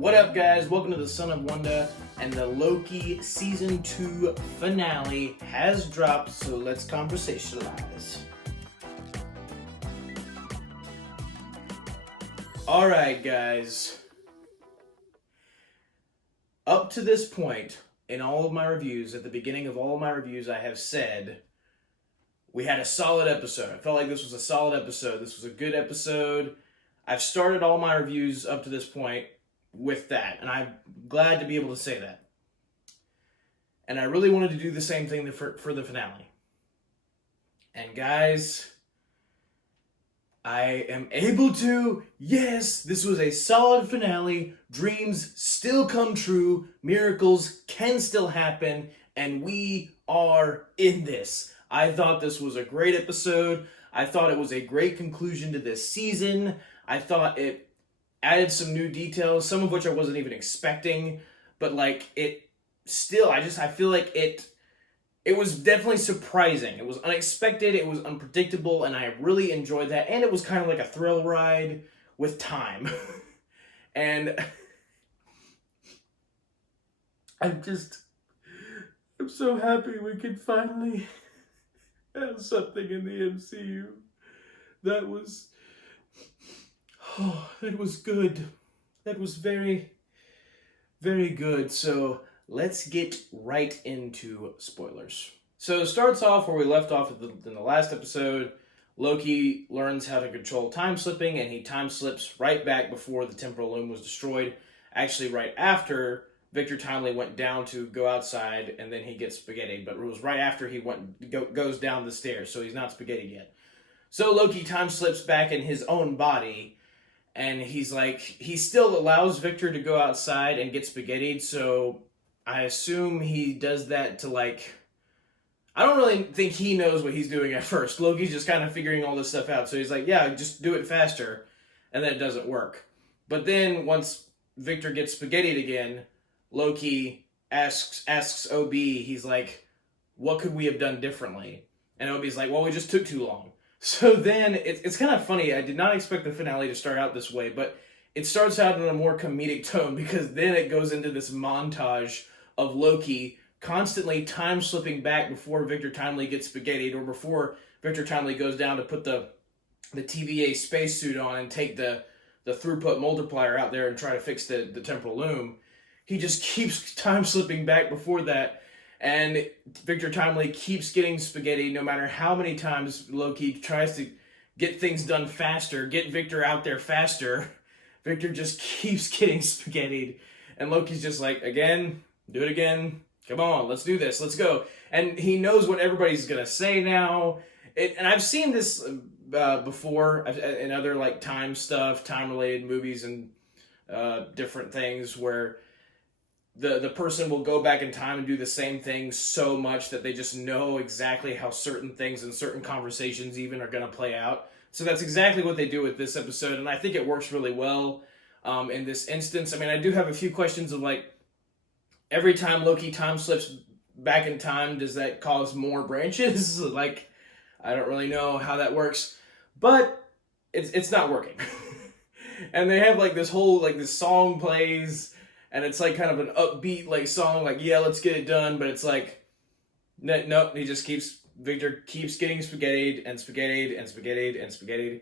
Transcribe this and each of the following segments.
What up, guys? Welcome to the Son of Wanda, and the Loki Season 2 finale has dropped, so let's conversationalize. Alright, guys. Up to this point, in all of my reviews, at the beginning of all of my reviews, I have said we had a solid episode. I felt like this was a solid episode. This was a good episode. I've started all my reviews up to this point with that, and I'm glad to be able to say that. And I really wanted to do the same thing for the finale. And guys, I am able to. Yes, this was a solid finale. Dreams still come true. Miracles can still happen. And we are in this. I thought this was a great episode. I thought it was a great conclusion to this season. I thought it added some new details, some of which I wasn't even expecting, but like it still, I feel like it was definitely surprising. It was unexpected, it was unpredictable, and I really enjoyed that. And it was kind of like a thrill ride with time. And I'm so happy we could finally have something in the MCU that was good. That was very, very good. So let's get right into spoilers. So it starts off where we left off in the last episode. Loki learns how to control time slipping, and he time slips right back before the temporal loom was destroyed. Actually, right after Victor Timely went down to go outside, and then he gets spaghetti. But it was right after he goes down the stairs, so he's not spaghetti yet. So Loki time slips back in his own body. And he's like, he still allows Victor to go outside and get spaghettied, so I assume he does that to like, I don't really think he knows what he's doing at first. Loki's just kind of figuring all this stuff out, so he's like, yeah, just do it faster, and then it doesn't work. But then once Victor gets spaghettied again, Loki asks OB, he's like, what could we have done differently? And OB's like, well, we just took too long. So then, it's kind of funny, I did not expect the finale to start out this way, but it starts out in a more comedic tone, because then it goes into this montage of Loki constantly time-slipping back before Victor Timely gets spaghettied, or before Victor Timely goes down to put the TVA spacesuit on and take the throughput multiplier out there and try to fix the temporal loom. He just keeps time-slipping back before that. And Victor Timely keeps getting spaghetti no matter how many times Loki tries to get things done faster, get Victor out there faster. Victor just keeps getting spaghettied. And Loki's just like, again, do it again. Come on, let's do this. Let's go. And he knows what everybody's going to say now. And I've seen this before in other like time stuff, time-related movies and different things where the person will go back in time and do the same thing so much that they just know exactly how certain things and certain conversations even are going to play out. So that's exactly what they do with this episode, and I think it works really well in this instance. I mean, I do have a few questions of like, every time Loki time slips back in time, does that cause more branches? Like, I don't really know how that works, but it's not working. And they have like this whole, like this song plays, and it's like kind of an upbeat like song, like, yeah, let's get it done. But it's like, nope, Victor keeps getting spaghettied and spaghettied and spaghettied and spaghettied.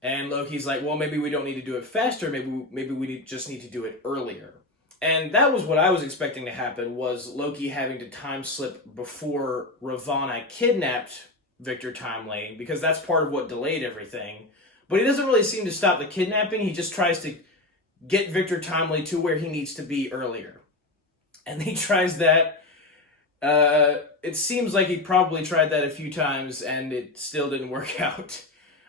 And Loki's like, well, maybe we don't need to do it faster. Maybe we just need to do it earlier. And that was what I was expecting to happen, was Loki having to time slip before Ravonna kidnapped Victor Timely, because that's part of what delayed everything. But he doesn't really seem to stop the kidnapping. He just tries to get Victor Timely to where he needs to be earlier. And he tries that. It seems like he probably tried that a few times, and it still didn't work out.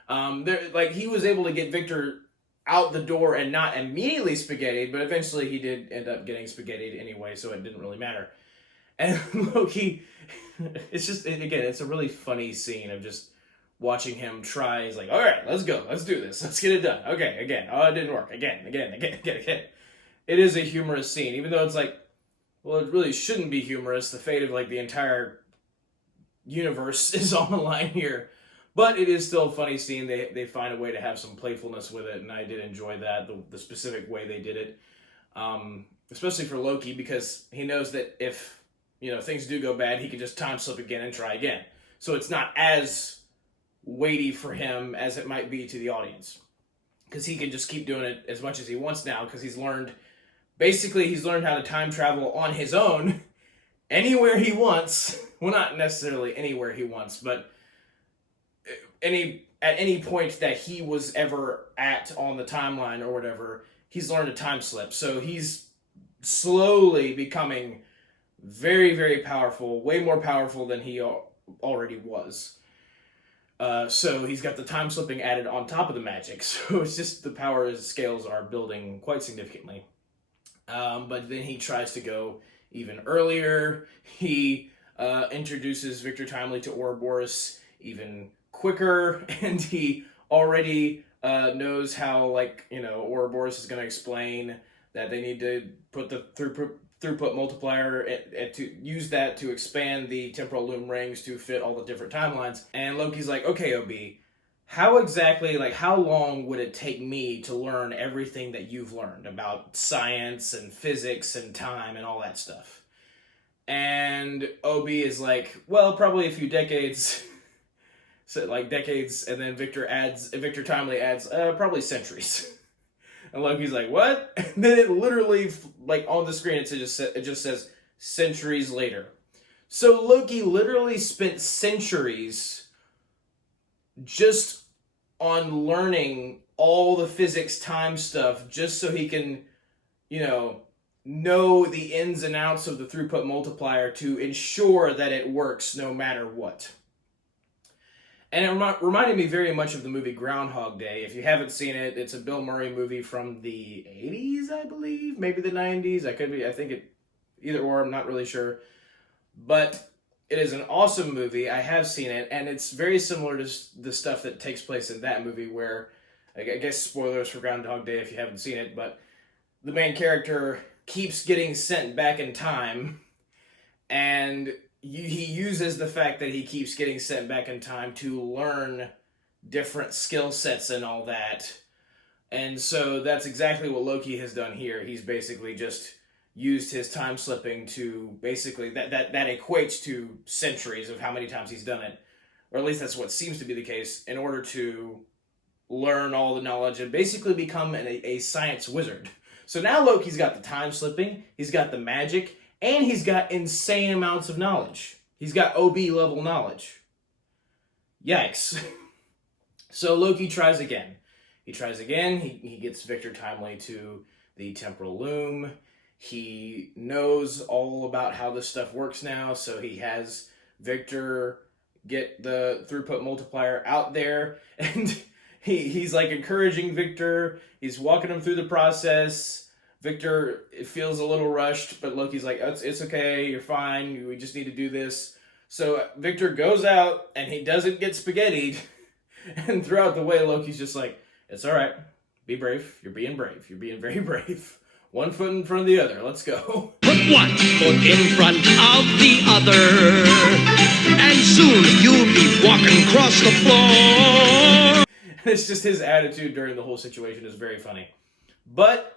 He was able to get Victor out the door and not immediately spaghettied, but eventually he did end up getting spaghettied anyway, so it didn't really matter. And Loki, it's a really funny scene of just watching him try. He's like, all right, let's go. Let's do this. Let's get it done. Okay, again. Oh, it didn't work. Again. It is a humorous scene, even though it's like, well, it really shouldn't be humorous. The fate of like the entire universe is on the line here. But it is still a funny scene. They find a way to have some playfulness with it, and I did enjoy that, the specific way they did it. especially for Loki, because he knows that if things do go bad, he can just time slip again and try again. So it's not as weighty for him as it might be to the audience, because he can just keep doing it as much as he wants now, because he's learned how to time travel on his own anywhere he wants. Well, not necessarily anywhere he wants, but at any point that he was ever at on the timeline or whatever, he's learned a time slip. So he's slowly becoming very, very powerful, way more powerful than he already was. So he's got the time slipping added on top of the magic. So it's just the power scales are building quite significantly. But then he tries to go even earlier. He introduces Victor Timely to Ouroboros even quicker, and he already knows how, Ouroboros is going to explain that they need to put the throughput multiplier to use that to expand the temporal loom rings to fit all the different timelines. And Loki's like, okay, OB, how exactly, how long would it take me to learn everything that you've learned about science and physics and time and all that stuff? And OB is like, well, probably a few decades. So decades, and then Victor Timely adds, probably centuries. And Loki's like, what? And then it literally, on the screen, it just says centuries later. So Loki literally spent centuries just on learning all the physics time stuff, just so he can, know the ins and outs of the throughput multiplier to ensure that it works no matter what. And it reminded me very much of the movie Groundhog Day. If you haven't seen it, it's a Bill Murray movie from the 80s, I believe. Maybe the 90s. I think it, either or, I'm not really sure. But it is an awesome movie. I have seen it, and it's very similar to the stuff that takes place in that movie, where, I guess spoilers for Groundhog Day if you haven't seen it, but the main character keeps getting sent back in time, and he uses the fact that he keeps getting sent back in time to learn different skill sets and all that. And so that's exactly what Loki has done here. He's basically just used his time slipping to basically, that equates to centuries of how many times he's done it. Or at least that's what seems to be the case, in order to learn all the knowledge and basically become a science wizard. So now Loki's got the time slipping, he's got the magic, and he's got insane amounts of knowledge. He's got OB level knowledge. Yikes. So Loki tries again. He gets Victor Timely to the temporal loom. He knows all about how this stuff works now, so he has Victor get the throughput multiplier out there, and he's encouraging Victor. He's walking him through the process. Victor feels a little rushed, but Loki's like, it's okay, you're fine, we just need to do this. So Victor goes out, and he doesn't get spaghettied, and throughout the way, Loki's just like, it's alright, be brave, you're being very brave. One foot in front of the other, let's go. Put one foot in front of the other, and soon you'll be walking across the floor. It's just his attitude during the whole situation is very funny. But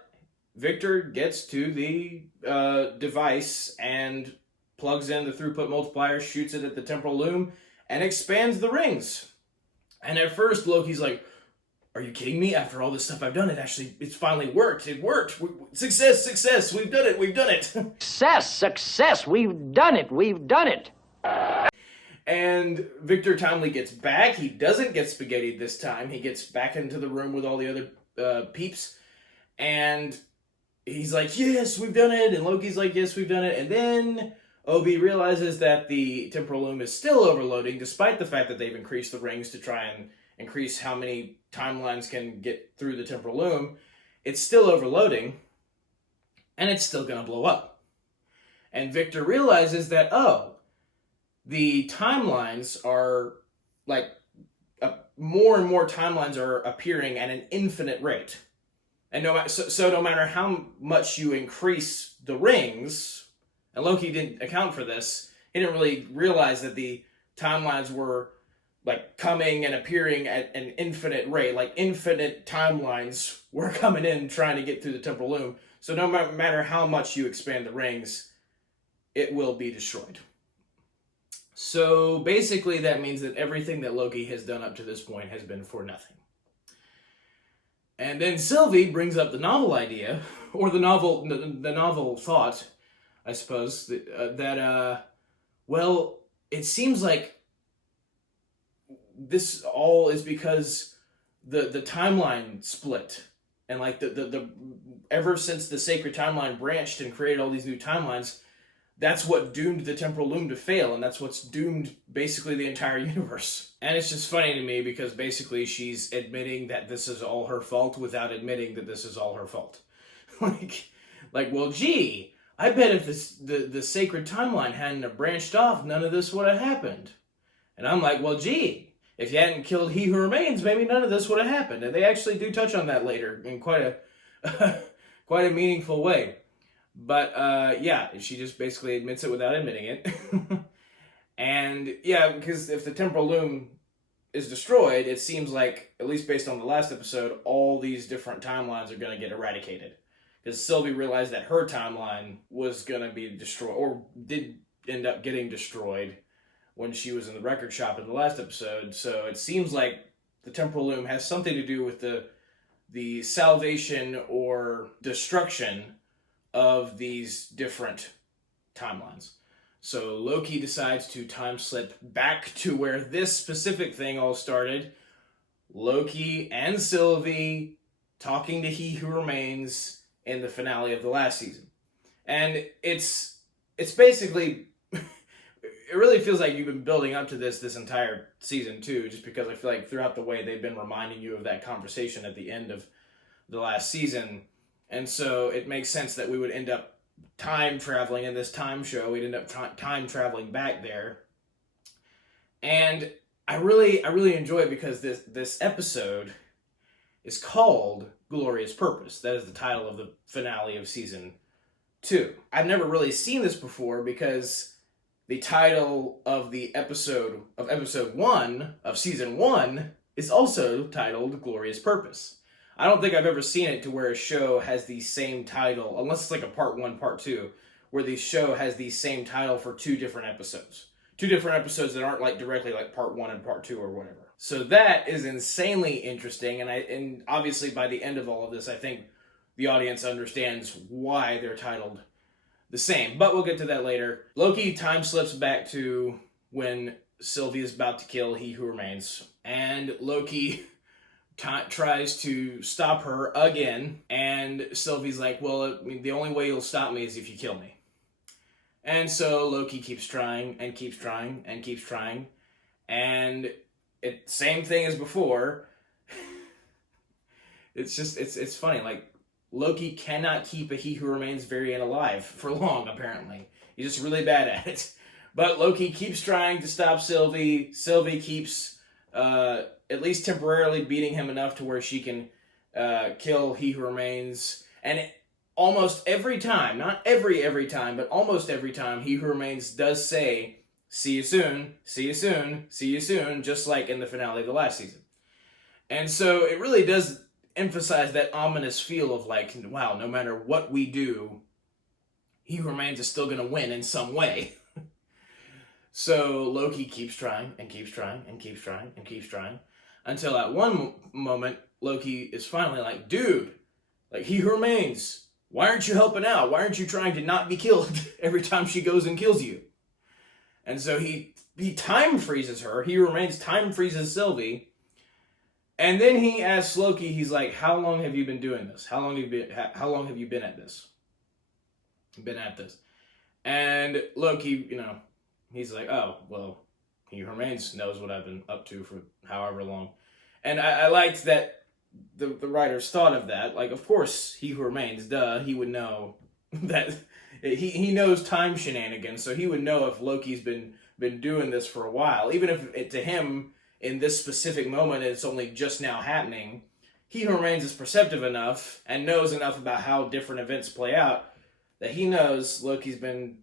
Victor gets to the device and plugs in the throughput multiplier, shoots it at the temporal loom, and expands the rings. And at first, Loki's like, are you kidding me? After all this stuff I've done, it's finally worked. It worked. Success. We've done it. Success. We've done it. And Victor Timely gets back. He doesn't get spaghettied this time. He gets back into the room with all the other peeps. And he's like, yes, we've done it. And Loki's like, yes, we've done it. And then OB realizes that the temporal loom is still overloading, despite the fact that they've increased the rings to try and increase how many timelines can get through the temporal loom. It's still overloading, and it's still going to blow up. And Victor realizes that, the timelines are, more and more timelines are appearing at an infinite rate. And no matter how much you increase the rings, and Loki didn't account for this, he didn't really realize that the timelines were coming and appearing at an infinite rate. Infinite timelines were coming in trying to get through the temporal loom. So no matter how much you expand the rings, it will be destroyed. So basically that means that everything that Loki has done up to this point has been for nothing. And then Sylvie brings up the novel idea, or the novel thought, I suppose, well, it seems like this all is because the timeline split, and like the ever since the sacred timeline branched and created all these new timelines, that's what doomed the temporal loom to fail, and that's what's doomed basically the entire universe. And it's just funny to me because basically she's admitting that this is all her fault without admitting that this is all her fault. well, gee, I bet if the sacred timeline hadn't have branched off, none of this would have happened. And I'm like, well, gee, if you hadn't killed He Who Remains, maybe none of this would have happened. And they actually do touch on that later in quite a meaningful way. But yeah, she just basically admits it without admitting it. And yeah, because if the temporal loom is destroyed, it seems like, at least based on the last episode, all these different timelines are going to get eradicated. Because Sylvie realized that her timeline was going to be destroyed, or did end up getting destroyed when she was in the record shop in the last episode. So it seems like the temporal loom has something to do with the salvation or destruction of these different timelines. So Loki decides to time slip back to where this specific thing all started. Loki and Sylvie talking to He Who Remains in the finale of the last season. And it's basically, it really feels like you've been building up to this entire season too, just because I feel like throughout the way they've been reminding you of that conversation at the end of the last season. And so it makes sense that we would end up time traveling in this time show. We'd end up time traveling back there. And I really enjoy it because this episode is called Glorious Purpose. That is the title of the finale of season 2. I've never really seen this before because the title of episode 1 of season 1 is also titled Glorious Purpose. I don't think I've ever seen it to where a show has the same title, unless it's like a part 1, part 2, where the show has the same title for 2 different episodes. 2 different episodes that aren't like directly like part 1 and part 2 or whatever. So that is insanely interesting, and obviously by the end of all of this, I think the audience understands why they're titled the same. But we'll get to that later. Loki time slips back to when Sylvie is about to kill He Who Remains, and Loki tries to stop her again, and Sylvie's like, well, the only way you'll stop me is if you kill me. And so Loki keeps trying, and keeps trying, and keeps trying, and same thing as before. It's funny, like, Loki cannot keep a He Who Remains variant alive for long, apparently. He's just really bad at it. But Loki keeps trying to stop Sylvie. Sylvie keeps at least temporarily beating him enough to where she can kill He Who Remains. And almost every time, not every time, but almost every time, He Who Remains does say, see you soon, see you soon, see you soon, just like in the finale of the last season. And so it really does emphasize that ominous feel of like, wow, no matter what we do, He Who Remains is still going to win in some way. So Loki keeps trying, and keeps trying, and keeps trying, and keeps trying, until at one moment, Loki is finally like, dude, like, He Who Remains, why aren't you helping out? Why aren't you trying to not be killed every time she goes and kills you? And so he time freezes her. He Who Remains time freezes Sylvie. And then he asks Loki, he's like, how long have you been doing this? How long have you been at this? And Loki, he's like, oh, well, He Who Remains knows what I've been up to for however long. And I liked that the writers thought of that. Like, of course, He Who Remains, duh, he would know that he knows time shenanigans, so he would know if Loki's been doing this for a while. Even if to him, in this specific moment, it's only just now happening, He Who Remains is perceptive enough and knows enough about how different events play out that he knows Loki's been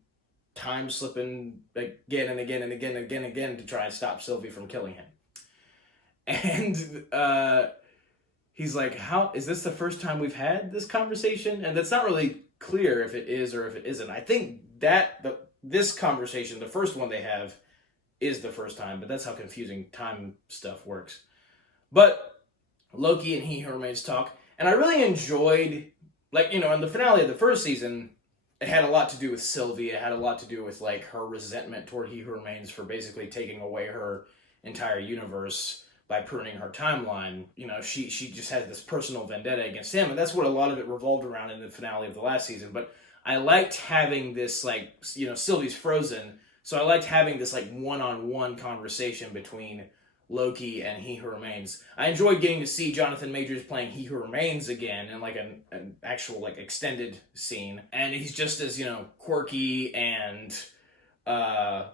time slipping again and again and again and again and again to try and stop Sylvie from killing him. And he's like, how is this the first time we've had this conversation? And that's not really clear if it is or if it isn't. I think that this conversation, the first one they have, is the first time, but that's how confusing time stuff works. But Loki and He Who Remains talk, and I really enjoyed, like, in the finale of the first season, it had a lot to do with Sylvie. It had a lot to do with, like, her resentment toward He Who Remains for basically taking away her entire universe by pruning her timeline. She just had this personal vendetta against him, and that's what a lot of it revolved around in the finale of the last season. But I liked having this, like, Sylvie's frozen, so I liked having this, like, one-on-one conversation between Loki and He Who Remains. I enjoyed getting to see Jonathan Majors playing He Who Remains again in, like, an actual, like, extended scene. And he's just as, quirky and, I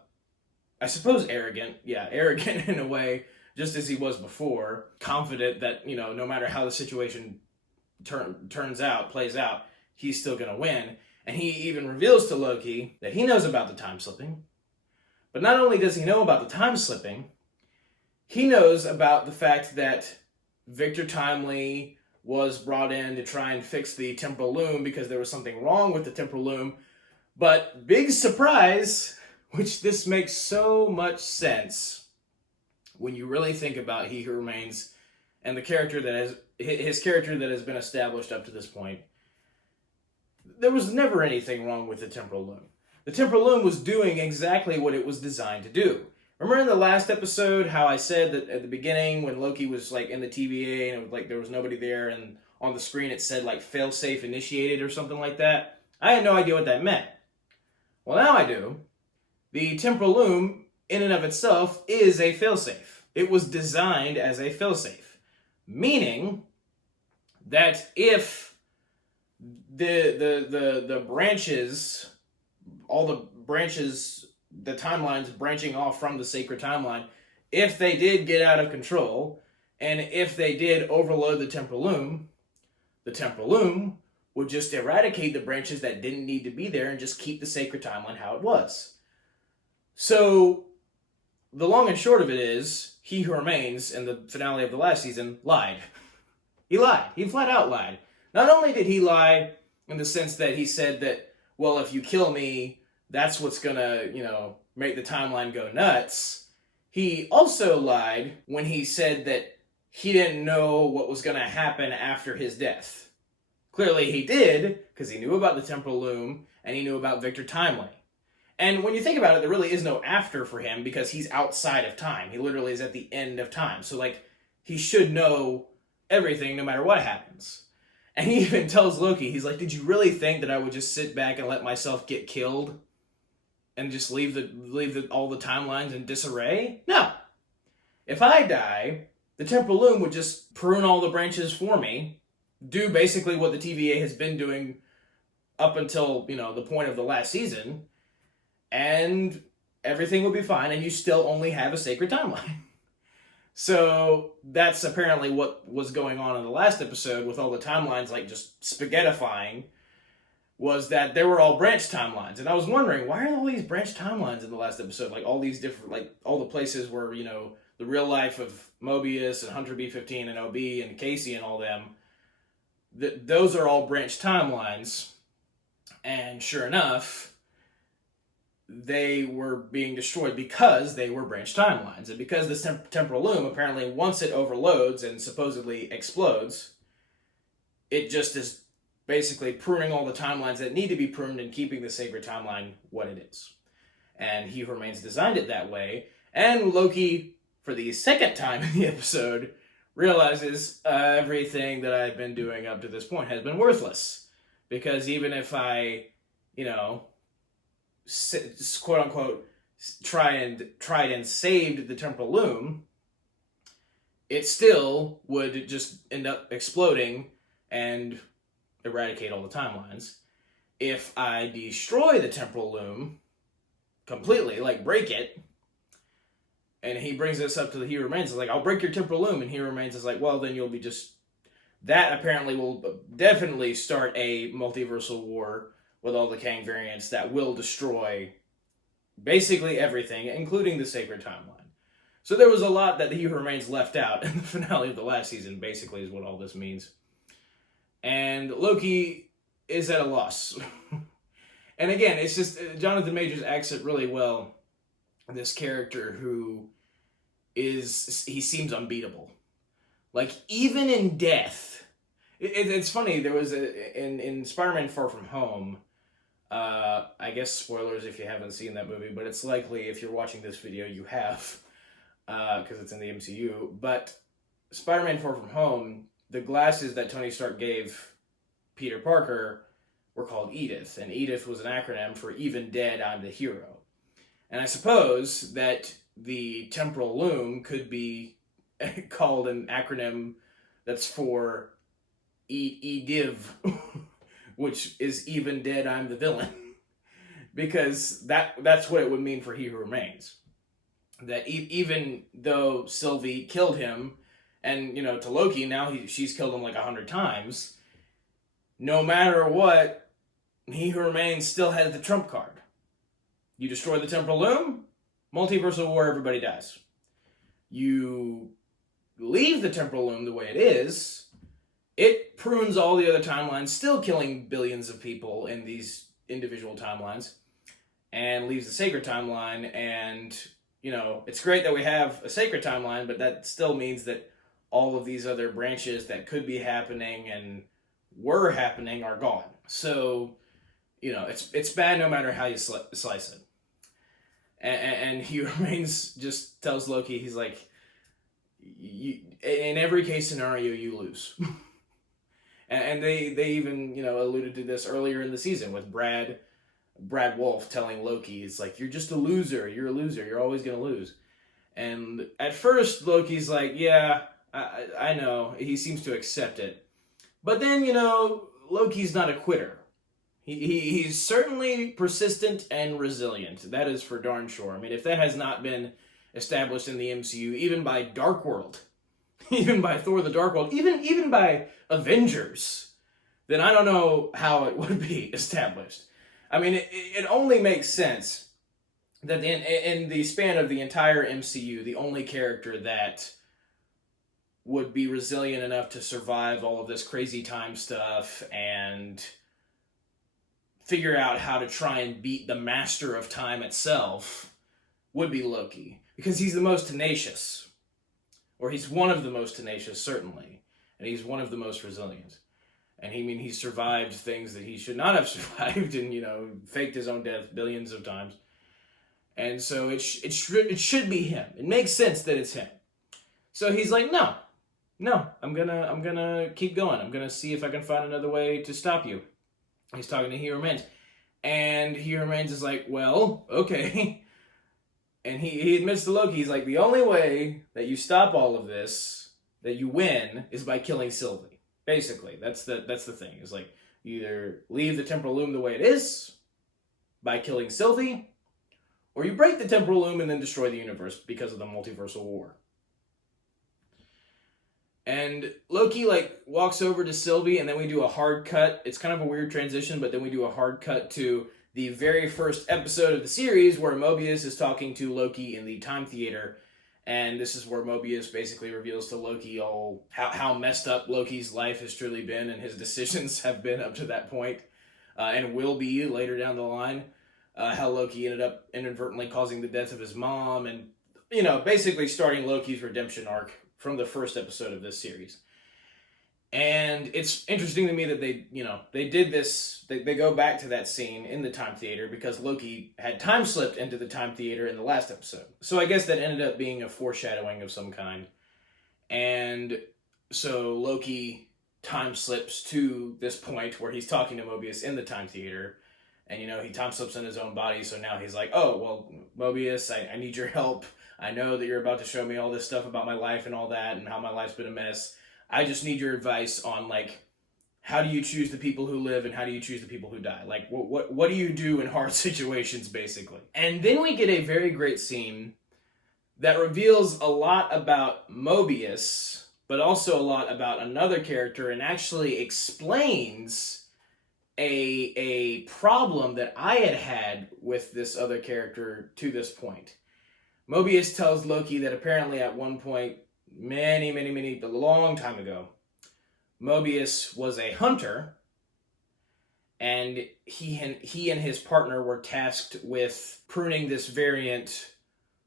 suppose arrogant. Yeah, arrogant in a way, just as he was before. Confident that, no matter how the situation plays out, he's still going to win. And he even reveals to Loki that he knows about the time slipping. But not only does he know about the time slipping, he knows about the fact that Victor Timely was brought in to try and fix the temporal loom because there was something wrong with the temporal loom. But big surprise, which this makes so much sense when you really think about He Who Remains and the character his character that has been established up to this point. There was never anything wrong with the temporal loom. The temporal loom was doing exactly what it was designed to do. Remember in the last episode how I said that at the beginning when Loki was, like, in the TVA and it was like there was nobody there and on the screen it said, like, failsafe initiated or something like that? I had no idea what that meant. Well, now I do. The temporal loom in and of itself is a failsafe. It was designed as a failsafe, meaning that if the branches, all the branches, the timelines branching off from the sacred timeline, if they did get out of control, and if they did overload the temporal loom would just eradicate the branches that didn't need to be there and just keep the sacred timeline how it was. So, the long and short of it is, He Who Remains, in the finale of the last season, lied. He lied. He flat out lied. Not only did he lie in the sense that he said that, well, if you kill me, that's what's gonna, make the timeline go nuts. He also lied when he said that he didn't know what was gonna happen after his death. Clearly he did, because he knew about the temporal loom, and he knew about Victor Timely. And when you think about it, there really is no after for him, because he's outside of time. He literally is at the end of time. So, like, he should know everything no matter what happens. And he even tells Loki, he's like, did you really think that I would just sit back and let myself get killed? And just leave all the timelines in disarray? No. If I die, the temporal loom would just prune all the branches for me, do basically what the TVA has been doing up until, the point of the last season, and everything would be fine, and you still only have a sacred timeline. So that's apparently what was going on in the last episode with all the timelines, like, just spaghettifying, was that they were all branched timelines. And I was wondering, why are all these branched timelines in the last episode? Like, all these different, like, all the places where, the real life of Mobius and Hunter B-15 and OB and Casey and all them, those are all branched timelines. And sure enough, they were being destroyed because they were branched timelines. And because this temporal loom, apparently, once it overloads and supposedly explodes, it just is basically pruning all the timelines that need to be pruned and keeping the sacred timeline what it is. And He Who Remains designed it that way. And Loki, for the second time in the episode, realizes everything that I've been doing up to this point has been worthless. Because even if I, quote unquote, tried and saved the temporal loom, it still would just end up exploding and eradicate all the timelines. If I destroy the temporal loom completely, like break it, and he brings this up to the He Who Remains, it's like, I'll break your temporal loom, and He Who Remains is like, well, then you'll be just... That apparently will definitely start a multiversal war with all the Kang variants that will destroy basically everything, including the sacred timeline. So there was a lot that He Who Remains left out in the finale of the last season, basically, is what all this means. And Loki is at a loss. And again, it's just Jonathan Majors acts it really well. This character who he seems unbeatable. Like, even in death. It's funny, there was in Spider-Man Far From Home, I guess spoilers if you haven't seen that movie, but it's likely if you're watching this video you have, because it's in the MCU. But Spider-Man Far From Home, the glasses that Tony Stark gave Peter Parker were called Edith, and Edith was an acronym for Even Dead, I'm the Hero. And I suppose that the temporal loom could be called an acronym that's for EDIV, which is Even Dead, I'm the Villain. Because that's what it would mean for He Who Remains. That even though Sylvie killed him, and, you know, to Loki, now she's killed him like 100 times, no matter what, He Who Remains still has the trump card. You destroy the temporal loom, multiversal war, everybody dies. You leave the temporal loom the way it is, it prunes all the other timelines, still killing billions of people in these individual timelines, and leaves the sacred timeline. And, you know, it's great that we have a sacred timeline, but that still means that all of these other branches that could be happening and were happening are gone. So, you know, it's bad no matter how you slice it. And He Remains just tells Loki, he's like, in every case scenario, you lose. And they even, you know, alluded to this earlier in the season with Brad Wolf telling Loki, it's like, you're just a loser, you're always going to lose. And at first, Loki's like, yeah, I know, he seems to accept it. But then, you know, Loki's not a quitter. He's certainly persistent and resilient. That is for darn sure. I mean, if that has not been established in the MCU, even by Dark World, even by Thor the Dark World, even by Avengers, then I don't know how it would be established. I mean, it only makes sense that in the span of the entire MCU, the only character that would be resilient enough to survive all of this crazy time stuff and figure out how to try and beat the master of time itself would be Loki. Because he's the most tenacious. Or he's one of the most tenacious, certainly. And he's one of the most resilient. And he survived things that he should not have survived and, you know, faked his own death billions of times. And so it should be him. It makes sense that it's him. So he's like, no, I'm gonna keep going. I'm gonna see if I can find another way to stop you. He's talking to He Who Remains. And He Who Remains is like, well, okay. And he admits to Loki, he's like, the only way that you stop all of this, that you win, is by killing Sylvie. Basically, that's the thing. It's like, you either leave the temporal loom the way it is, by killing Sylvie, or you break the temporal loom and then destroy the universe because of the multiversal war. And Loki, like, walks over to Sylvie, and then we do a hard cut. It's kind of a weird transition, but then we do a hard cut to the very first episode of the series where Mobius is talking to Loki in the time theater. And this is where Mobius basically reveals to Loki all how messed up Loki's life has truly been and his decisions have been up to that point, and will be later down the line. How Loki ended up inadvertently causing the death of his mom, and, you know, basically starting Loki's redemption arc from the first episode of this series. And it's interesting to me that they did this, they go back to that scene in the time theater because Loki had time slipped into the time theater in the last episode. So I guess that ended up being a foreshadowing of some kind. And so Loki time slips to this point where he's talking to Mobius in the time theater. And, you know, he time slips in his own body, so now he's like, oh, well, Mobius, I need your help. I know that you're about to show me all this stuff about my life and all that and how my life's been a mess. I just need your advice on, like, how do you choose the people who live and how do you choose the people who die? Like, what do you do in hard situations, basically? And then we get a very great scene that reveals a lot about Mobius, but also a lot about another character and actually explains a problem that I had with this other character to this point. Mobius tells Loki that apparently at one point, a long time ago, Mobius was a hunter, and he and his partner were tasked with pruning this variant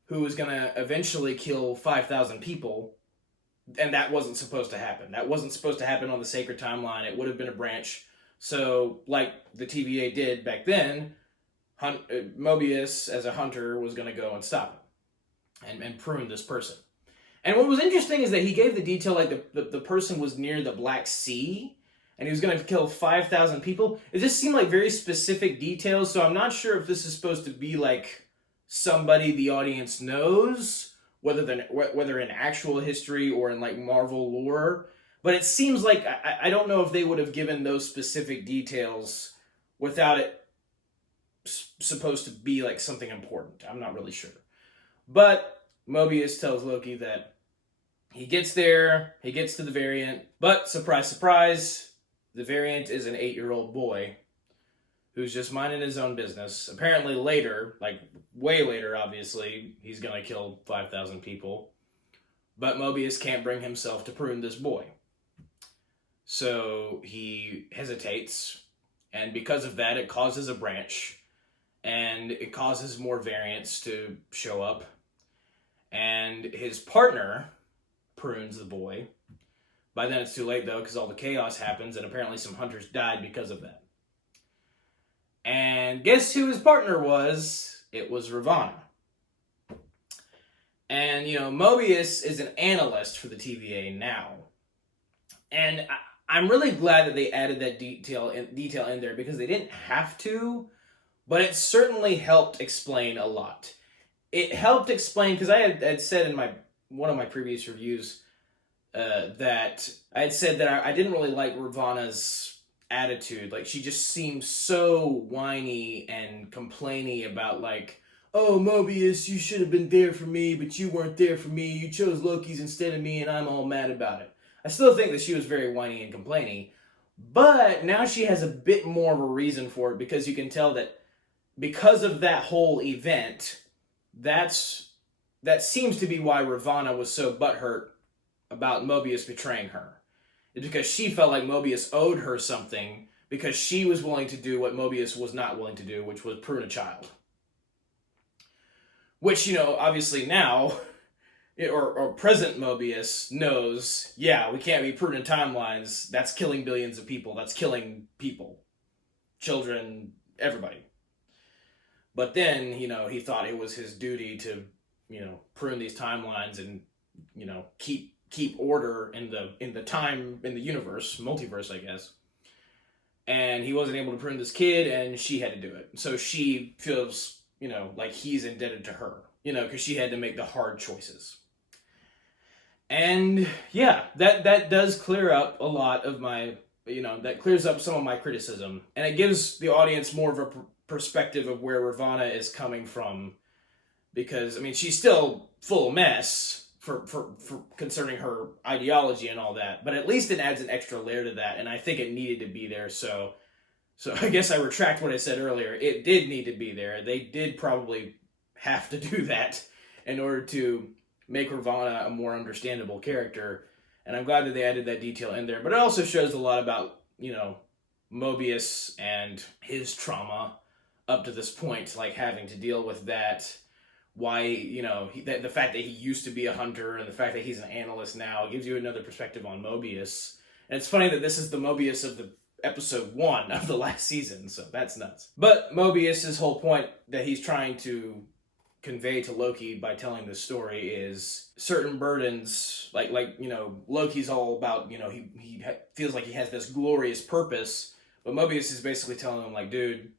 who was going to eventually kill 5,000 people, and that wasn't supposed to happen. That wasn't supposed to happen on the Sacred Timeline. It would have been a branch. So, like the TVA did back then, Mobius, as a hunter, was going to go and stop him and prune this person. And what was interesting is that he gave the detail like the person was near the Black Sea, and he was going to kill 5,000 people. It just seemed like very specific details, so I'm not sure if this is supposed to be like somebody the audience knows, whether in actual history or in like Marvel lore. But it seems like, I don't know if they would have given those specific details without it supposed to be like something important. I'm not really sure. But Mobius tells Loki that he gets there, he gets to the variant, but surprise, surprise, the variant is an 8-year-old boy who's just minding his own business. Apparently later, like way later obviously, he's gonna kill 5,000 people. But Mobius can't bring himself to prune this boy. So he hesitates, and because of that, it causes a branch, and it causes more variants to show up. And his partner prunes the boy. By then it's too late, though, because all the chaos happens, and apparently some hunters died because of that. And guess who his partner was? It was Ravonna. And, you know, Mobius is an analyst for the TVA now. And I'm really glad that they added that detail in there, because they didn't have to, but it certainly helped explain a lot. It helped explain, because I had said in one of my previous reviews that I had said that I didn't really like Ravonna's attitude. Like, she just seemed so whiny and complainy about, like, oh, Mobius, you should have been there for me, but you weren't there for me. You chose Loki's instead of me, and I'm all mad about it. I still think that she was very whiny and complainy, but now she has a bit more of a reason for it, because you can tell that because of that whole event, that seems to be why Ravonna was so butthurt about Mobius betraying her. It's because she felt like Mobius owed her something, because she was willing to do what Mobius was not willing to do, which was prune a child. Which, you know, obviously now, or present Mobius knows, yeah, we can't be pruning timelines. That's killing billions of people. That's killing people. Children, everybody. But then, you know, he thought it was his duty to, you know, prune these timelines and, you know, keep order in the universe, multiverse, I guess. And he wasn't able to prune this kid, and she had to do it. So she feels, you know, like he's indebted to her, you know, because she had to make the hard choices. And yeah, that does clear up a lot of my, you know, that clears up some of my criticism, and it gives the audience more of a perspective of where Ravonna is coming from, because I mean, she's still full of mess for concerning her ideology and all that, but at least it adds an extra layer to that, and I think it needed to be there. So I guess I retract what I said earlier. It did need to be there. They did probably have to do that in order to make Ravonna a more understandable character, and I'm glad that they added that detail in there. But it also shows a lot about, you know, Mobius and his trauma up to this point, like having to deal with that. Why, you know, the fact that he used to be a hunter and the fact that he's an analyst now gives you another perspective on Mobius. And it's funny that this is the Mobius of the episode 1 of the last season, so that's nuts. But Mobius's whole point that he's trying to convey to Loki by telling this story is certain burdens, like you know, Loki's all about, you know, he feels like he has this glorious purpose, but Mobius is basically telling him, like, dude,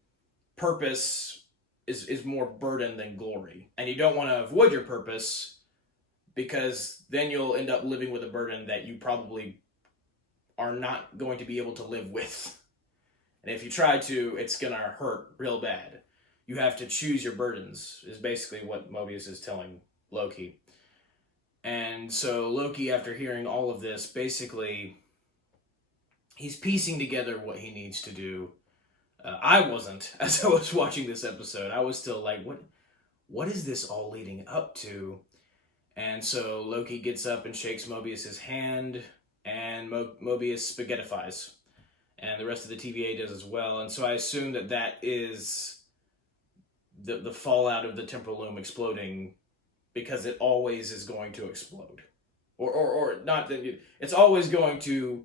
purpose is more burden than glory. And you don't want to avoid your purpose, because then you'll end up living with a burden that you probably are not going to be able to live with. And if you try to, it's going to hurt real bad. You have to choose your burdens, is basically what Mobius is telling Loki. And so Loki, after hearing all of this, basically, he's piecing together what he needs to do. I wasn't, as I was watching this episode. I was still like, what is this all leading up to? And so Loki gets up and shakes Mobius's hand, and Mobius spaghettifies. And the rest of the TVA does as well. And so I assume that is the fallout of the temporal loom exploding, because it always is going to explode. Or not that it's always going to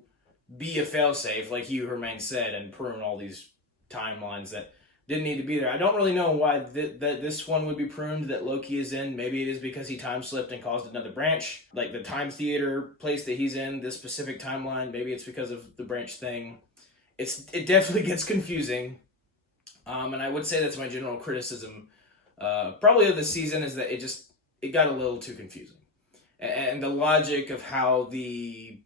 be a failsafe, like Hugh Hermain said, and prune all these timelines that didn't need to be there. I don't really know why that this one would be pruned that Loki is in. Maybe it is because he time slipped and caused another branch, like the time theater place that he's in, this specific timeline. Maybe it's because of the branch thing. It definitely gets confusing, and I would say that's my general criticism, probably of the season, is that it got a little too confusing, and the logic of how the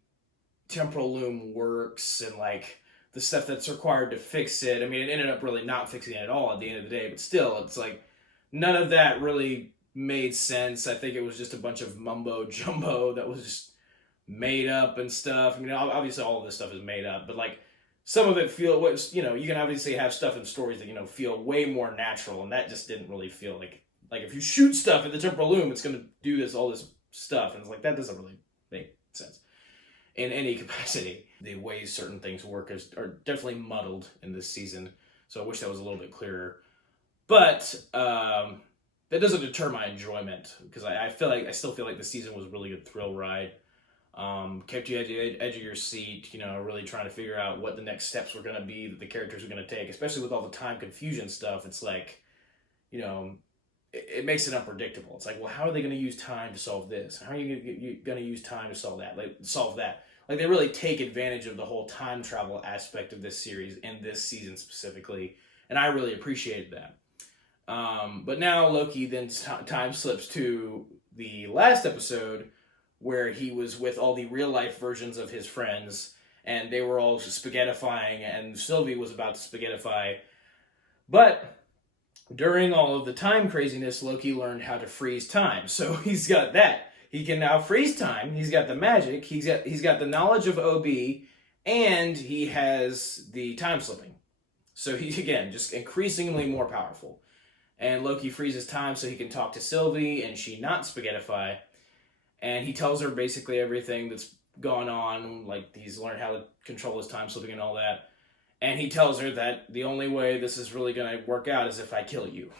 temporal loom works and like the stuff that's required to fix it. I mean, it ended up really not fixing it at all at the end of the day, but still, it's like none of that really made sense. I think it was just a bunch of mumbo jumbo that was just made up and stuff. I mean, obviously all of this stuff is made up, but like some of it you can obviously have stuff in stories that, feel way more natural, and that just didn't really feel like if you shoot stuff in the temporal loom, it's going to do all this stuff, and it's like, that doesn't really make sense in any capacity. The ways certain things work are definitely muddled in this season, so I wish that was a little bit clearer. But that doesn't deter my enjoyment, because I still feel like the season was a really good thrill ride. Kept you at the edge of your seat, really trying to figure out what the next steps were going to be that the characters were going to take, especially with all the time confusion stuff. It's like, it makes it unpredictable. It's like, well, how are they going to use time to solve this? How are you going to use time to solve that? Like, they really take advantage of the whole time travel aspect of this series and this season specifically, and I really appreciated that. But now Loki then time slips to the last episode, where he was with all the real-life versions of his friends, and they were all spaghettifying, and Sylvie was about to spaghettify. But during all of the time craziness, Loki learned how to freeze time. So he's got that. He can now freeze time. He's got the magic. He's got the knowledge of OB, and he has the time slipping. So he's, again, just increasingly more powerful. And Loki freezes time so he can talk to Sylvie and she not spaghettify. And he tells her basically everything that's gone on, like he's learned how to control his time slipping and all that. And he tells her that the only way this is really going to work out is if I kill you.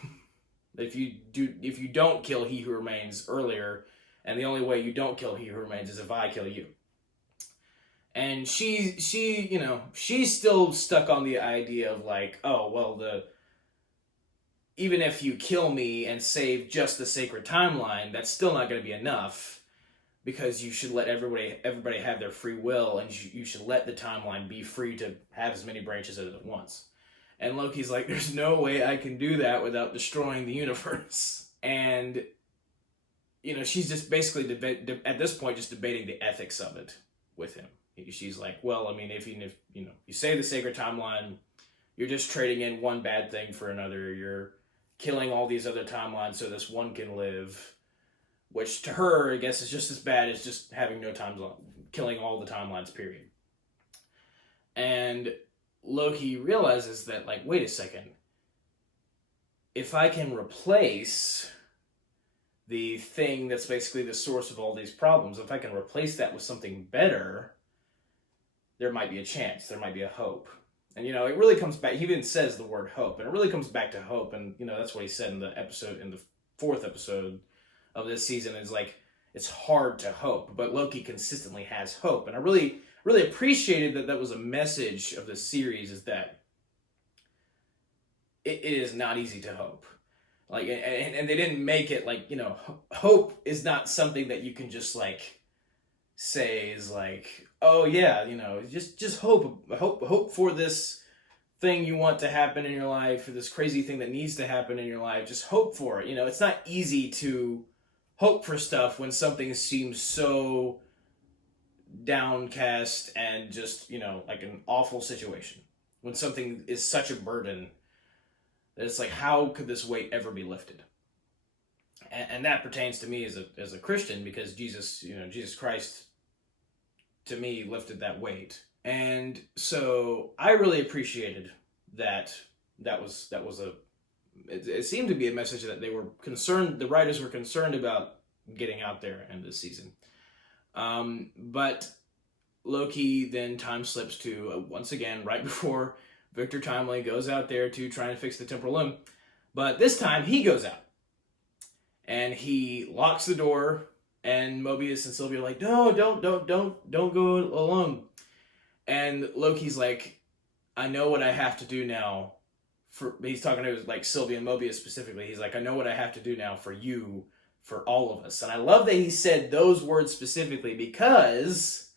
If you don't kill He Who Remains earlier, and the only way you don't kill He Who Remains is if I kill you. And she's still stuck on the idea of like, oh, well, even if you kill me and save just the sacred timeline, that's still not going to be enough, because you should let everybody have their free will, and you should let the timeline be free to have as many branches as it wants. And Loki's like, there's no way I can do that without destroying the universe. And, she's just basically, at this point, just debating the ethics of it with him. She's like, well, I mean, if you save the sacred timeline, you're just trading in one bad thing for another. You're killing all these other timelines so this one can live. Which to her, I guess, is just as bad as just having no timeline, killing all the timelines, period. And Loki realizes that, like, wait a second. If I can replace the thing that's basically the source of all these problems, if I can replace that with something better, there might be a chance. There might be a hope. And, it really comes back. He even says the word hope. And it really comes back to hope. And, that's what he said in the fourth episode of this season, is like, it's hard to hope, but Loki consistently has hope. And I really, really appreciated that was a message of the series, is that it is not easy to hope. Like, and they didn't make it like, hope is not something that you can just like say is like, oh yeah, just hope for this thing you want to happen in your life, or this crazy thing that needs to happen in your life. Just hope for it. It's not easy to hope for stuff when something seems so downcast and just, like an awful situation. When something is such a burden that it's like, how could this weight ever be lifted? And that pertains to me as a Christian, because Jesus Christ, to me, lifted that weight. And so I really appreciated that was it seemed to be a message that they were concerned, the writers were concerned about getting out there in this season. But Loki then time slips to, once again, right before Victor Timely goes out there to try and fix the temporal loom. But this time, he goes out. And he locks the door, and Mobius and Sylvie are like, no, don't go alone. And Loki's like, I know what I have to do now. He's talking to like Sylvie and Mobius specifically. He's like, I know what I have to do now for you, for all of us. And I love that he said those words specifically, because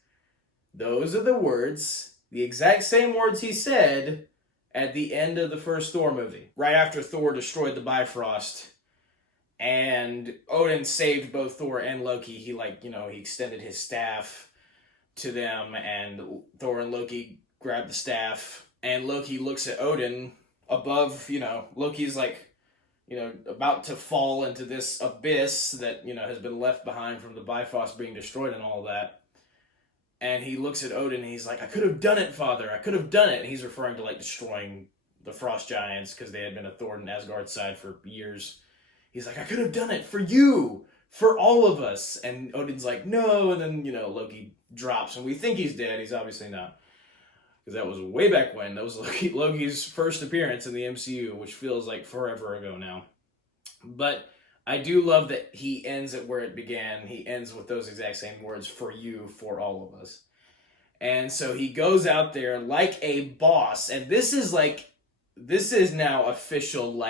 those are the words, the exact same words he said at the end of the first Thor movie. Right after Thor destroyed the Bifrost and Odin saved both Thor and Loki, he he extended his staff to them, and Thor and Loki grabbed the staff, and Loki looks at Odin above, Loki's about to fall into this abyss that, has been left behind from the Bifrost being destroyed and all that. And he looks at Odin and he's like, I could have done it, Father. I could have done it. And he's referring to destroying the Frost Giants because they had been a thorn in Asgard's side for years. He's like, I could have done it for you, for all of us. And Odin's like, no. And then, Loki drops and we think he's dead. He's obviously not. Because that was way back when. That was Loki's first appearance in the MCU, which feels like forever ago now. But I do love that he ends at where it began. He ends with those exact same words, for you, for all of us. And so he goes out there like a boss. And this is now official,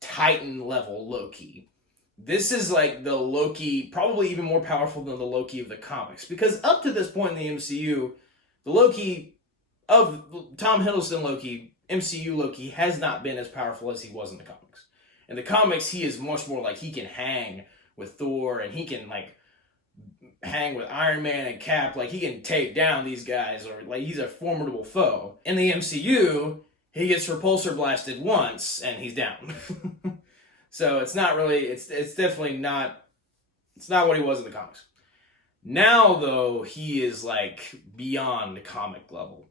Titan level Loki. This is the Loki, probably even more powerful than the Loki of the comics. Because up to this point in the MCU, the Loki of Tom Hiddleston Loki, MCU Loki, has not been as powerful as he was in the comics. In the comics, he is much more he can hang with Thor, and he can hang with Iron Man and Cap. He can take down these guys, or he's a formidable foe. In the MCU, he gets repulsor blasted once and he's down. So it's not really, it's definitely not, it's not what he was in the comics. Now though, he is beyond comic level,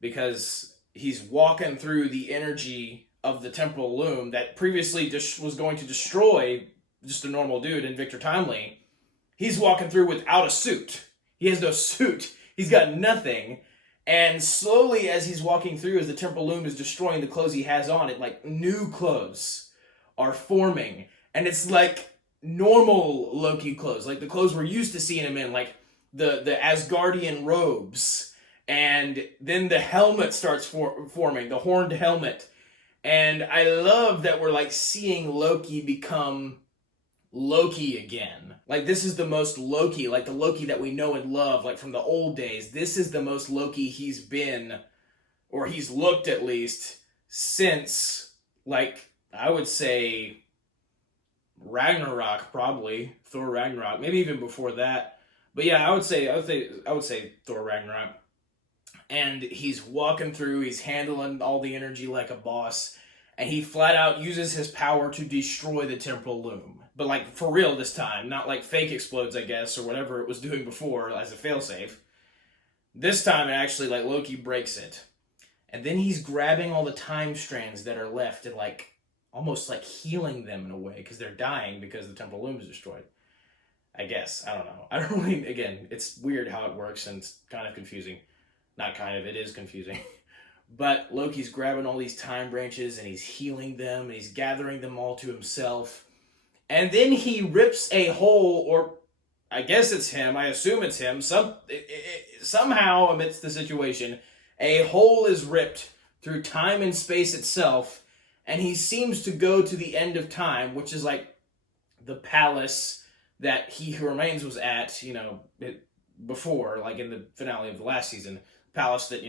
because he's walking through the energy of the temporal loom that previously was going to destroy just a normal dude in Victor Timely. He's walking through without a suit. He has no suit. He's got nothing. And slowly as he's walking through, as the temporal loom is destroying the clothes he has on, new clothes are forming. And it's normal Loki clothes, the clothes we're used to seeing him in, the Asgardian robes. And then the helmet starts forming, the horned helmet. And I love that we're seeing Loki become Loki again. This is the most Loki, the Loki that we know and love, from the old days. This is the most Loki he's been, or he's looked at least, since, I would say, Ragnarok, probably. Thor Ragnarok, maybe even before that. But yeah, I would say Thor Ragnarok. And he's walking through, he's handling all the energy like a boss, and he flat out uses his power to destroy the temporal loom. But for real this time, not fake explodes, I guess, or whatever it was doing before as a failsafe. This time it actually, Loki breaks it. And then he's grabbing all the time strands that are left and almost healing them in a way, because they're dying because the temporal loom is destroyed. I guess. I don't know. I don't really, again, it's weird how it works, and it's kind of confusing. Not kind of, it is confusing. But Loki's grabbing all these time branches and he's healing them and he's gathering them all to himself. And then he rips a hole, or I guess it's him, I assume it's him, somehow amidst the situation, a hole is ripped through time and space itself, and he seems to go to the end of time, which is the palace that He Who Remains was at, before, in the finale of the last season. Palace that,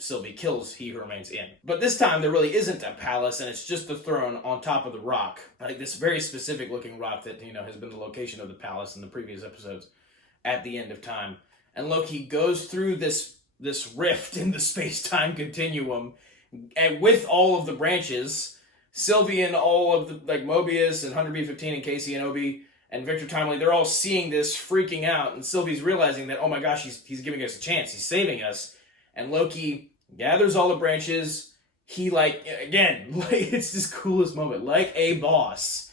Sylvie kills He Who Remains in. But this time there really isn't a palace, and it's just the throne on top of the rock. This very specific looking rock that, has been the location of the palace in the previous episodes at the end of time. And Loki goes through this rift in the space-time continuum, and with all of the branches, Sylvie and all of the, Mobius and 100B15 and Casey and Obi and Victor Timely, they're all seeing this, freaking out, and Sylvie's realizing that, oh my gosh, he's giving us a chance, he's saving us. And Loki gathers all the branches, he, like, again, like, it's this coolest moment. Like a boss,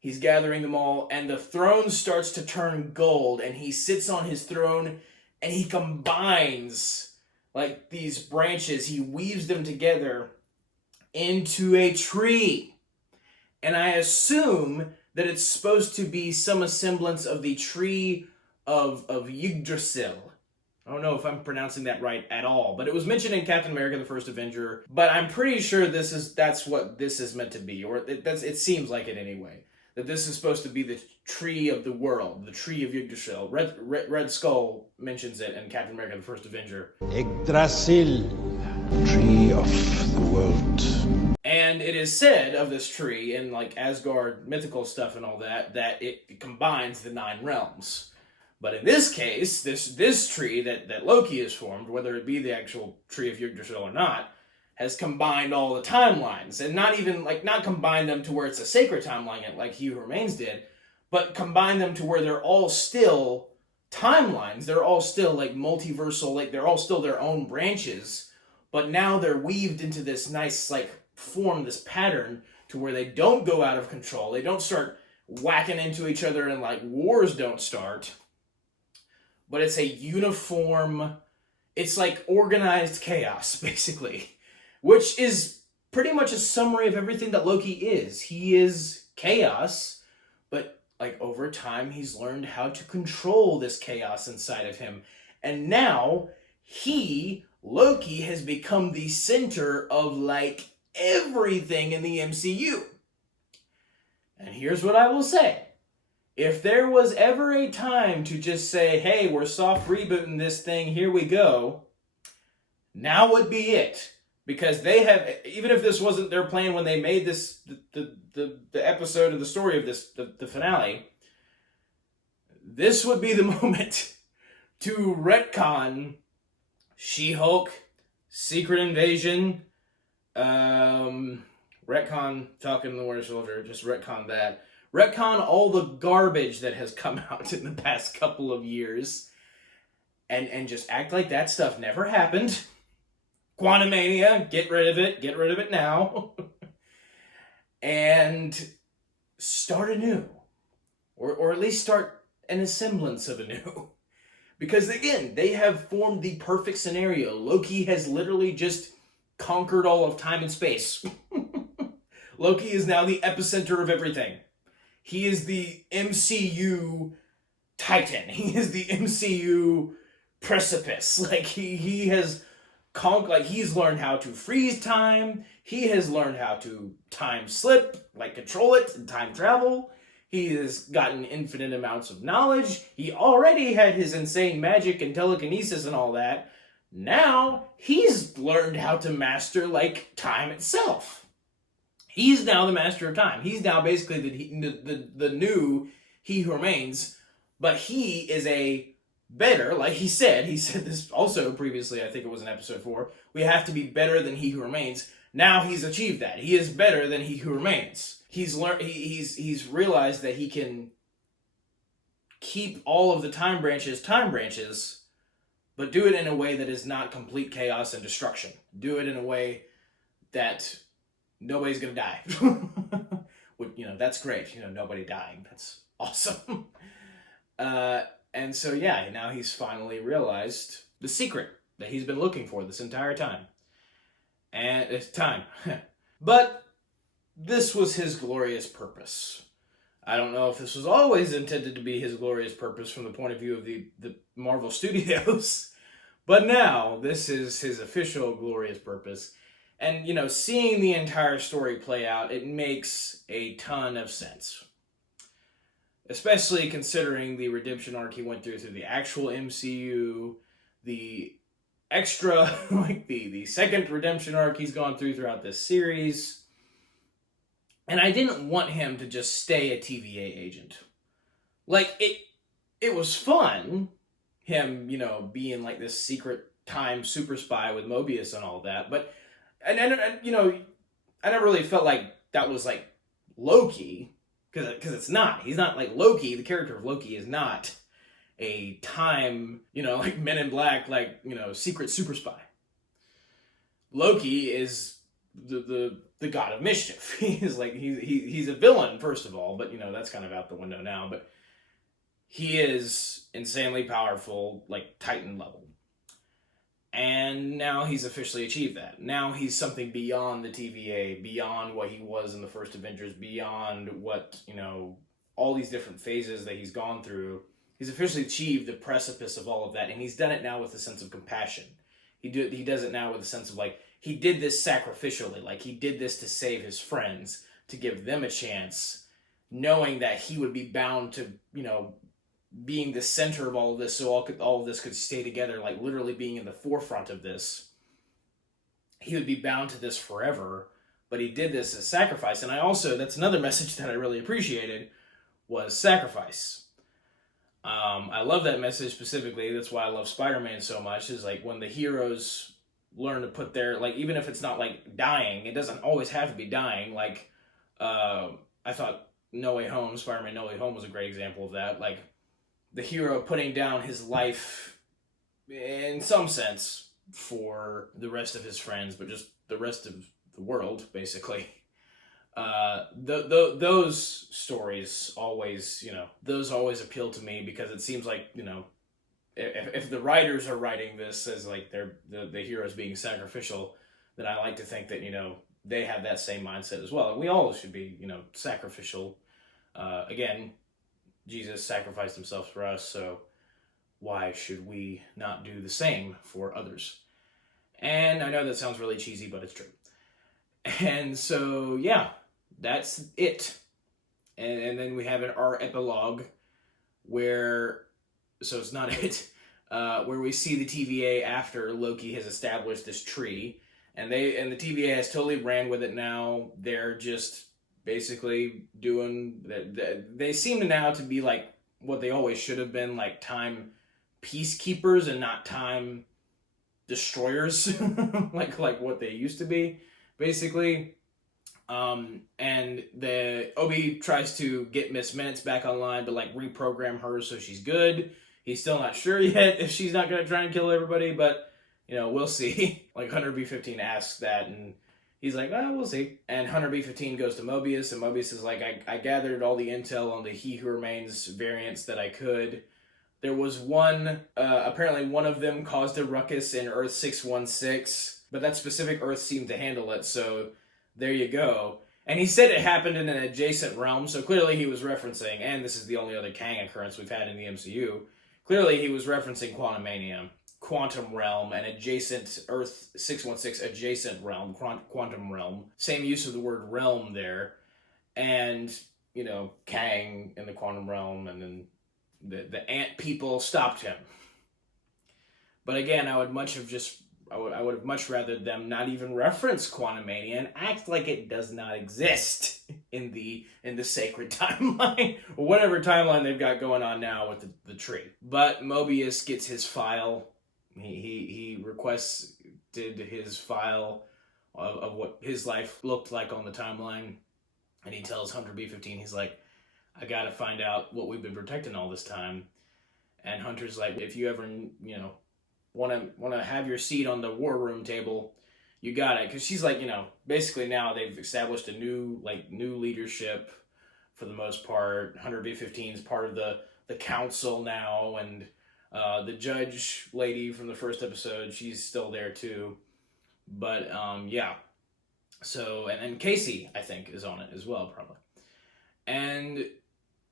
he's gathering them all, and the throne starts to turn gold, and he sits on his throne, and he combines, like, these branches, he weaves them together into a tree. And I assume that it's supposed to be some semblance of the tree of Yggdrasil. I don't know if I'm pronouncing that right at all, but it was mentioned in Captain America: The First Avenger. But I'm pretty sure that's what this is meant to be, or it seems like it anyway. That this is supposed to be the tree of the world, the tree of Yggdrasil. Red Skull mentions it in Captain America: The First Avenger. Yggdrasil, tree of the world. And it is said of this tree in, like, Asgard mythical stuff and all that, that it combines the 9 realms. But in this case, this tree that Loki has formed, whether it be the actual tree of Yggdrasil or not, has combined all the timelines. And not even, like, not combined them to where it's a sacred timeline like He Who Remains did, but combine them to where they're all still timelines. They're all still, like, multiversal, like, they're all still their own branches. But now they're weaved into this nice, like, form, this pattern, to where they don't go out of control. They don't start whacking into each other and, like, wars don't start. But it's a uniform, it's like organized chaos, basically. Which is pretty much a summary of everything that Loki is. He is chaos, but, like, over time he's learned how to control this chaos inside of him. And now, Loki, has become the center of, like, everything in the MCU. And here's what I will say. If there was ever a time to just say, hey, we're soft rebooting this thing, here we go, now would be it. Because they have, even if this wasn't their plan when they made this, the episode of the story of this, the finale, this would be the moment to retcon She-Hulk, Secret Invasion, retcon Falcon and the Winter Soldier, just retcon that. Retcon all the garbage that has come out in the past couple of years, and just act like that stuff never happened. Quantumania, get rid of it now. And start anew. Or at least start in a semblance of anew. Because again, they have formed the perfect scenario. Loki has literally just conquered all of time and space. Loki is now the epicenter of everything. He is the MCU Titan. He is the MCU precipice. Like, he has conquered, like, he's learned how to freeze time. He has learned how to time slip, like, control it and time travel. He has gotten infinite amounts of knowledge. He already had his insane magic and telekinesis and all that. Now, he's learned how to master, like, time itself. He's now the master of time. He's now basically the new He Who Remains, but he is a better, like he said this also previously, I think it was in episode 4, we have to be better than He Who Remains. Now he's achieved that. He is better than He Who Remains. He's realized that he can keep all of the time branches, but do it in a way that is not complete chaos and destruction. Do it in a way that nobody's gonna die. That's great. Nobody dying. That's awesome. And so, yeah, now he's finally realized the secret that he's been looking for this entire time. And it's time. But this was his glorious purpose. I don't know if this was always intended to be his glorious purpose from the point of view of the Marvel Studios, but now this is his official glorious purpose. And, seeing the entire story play out, it makes a ton of sense. Especially considering the redemption arc he went through the actual MCU, the extra, like the second redemption arc he's gone throughout this series. And I didn't want him to just stay a TVA agent. Like, it was fun, him, being like this secret time super spy with Mobius and all that, but And I never really felt like that was like Loki, because it's not. He's not like Loki. The character of Loki is not a time, like Men in Black, like, secret super spy. Loki is the god of mischief. He's like he's a villain first of all, but that's kind of out the window now. But he is insanely powerful, like Titan level. And now he's officially achieved that. Now he's something beyond the TVA, beyond what he was in the first Avengers, beyond what, all these different phases that he's gone through. He's officially achieved the precipice of all of that, and he's done it now with a sense of compassion. He does it now with a sense of, like, he did this sacrificially. Like, he did this to save his friends, to give them a chance, knowing that he would be bound to, being the center of all of this, so all of this could stay together, like literally being in the forefront of this. He would be bound to this forever, but he did this as sacrifice. And that's another message that I really appreciated, was sacrifice. I love that message specifically. That's why I love Spider-Man so much, is like when the heroes learn to put their, like, even if it's not like dying, it doesn't always have to be dying. Like, I thought No Way Home, Spider-Man No Way Home was a great example of that. Like, the hero putting down his life, in some sense, for the rest of his friends, but just the rest of the world, basically. Those stories always, those always appeal to me, because it seems like, if the writers are writing this as like the heroes being sacrificial, then I like to think that, they have that same mindset as well. And we all should be, sacrificial. Again, Jesus sacrificed himself for us, so why should we not do the same for others? And I know that sounds really cheesy, but it's true. And so, yeah, that's it. And then we have our epilogue where, so it's not it, where we see the TVA after Loki has established this tree, and the TVA has totally ran with it now. They're just basically doing, they seem to now to be like what they always should have been, like time peacekeepers and not time destroyers, like what they used to be, basically. And the Obi tries to get Miss Minutes back online, but like reprogram her so she's good. He's still not sure yet if she's not gonna try and kill everybody, but we'll see. Like Hunter B-15 asks that, and he's like, we'll see. And Hunter B-15 goes to Mobius, and Mobius is like, I gathered all the intel on the He Who Remains variants that I could. There was one, apparently one of them caused a ruckus in Earth 616, but that specific Earth seemed to handle it, so there you go. And he said it happened in an adjacent realm, so clearly he was referencing, and this is the only other Kang occurrence we've had in the MCU, clearly he was referencing Quantumania. Quantum realm, and adjacent Earth 616 adjacent realm, quantum realm. Same use of the word realm there. And, Kang in the quantum realm, and then the ant people stopped him. But again, I would have much rather them not even reference Quantumania and act like it does not exist in the sacred timeline, or whatever timeline they've got going on now with the tree. But Mobius gets his file. He requested his file of what his life looked like on the timeline, and he tells Hunter B-15, he's like, I gotta find out what we've been protecting all this time. And Hunter's like, if you ever, want to have your seat on the war room table, you got it. Because she's like, basically now they've established a new leadership for the most part. Hunter B-15 is part of the council now, and the judge lady from the first episode, she's still there too. But, yeah. So, and Casey, I think, is on it as well, probably. And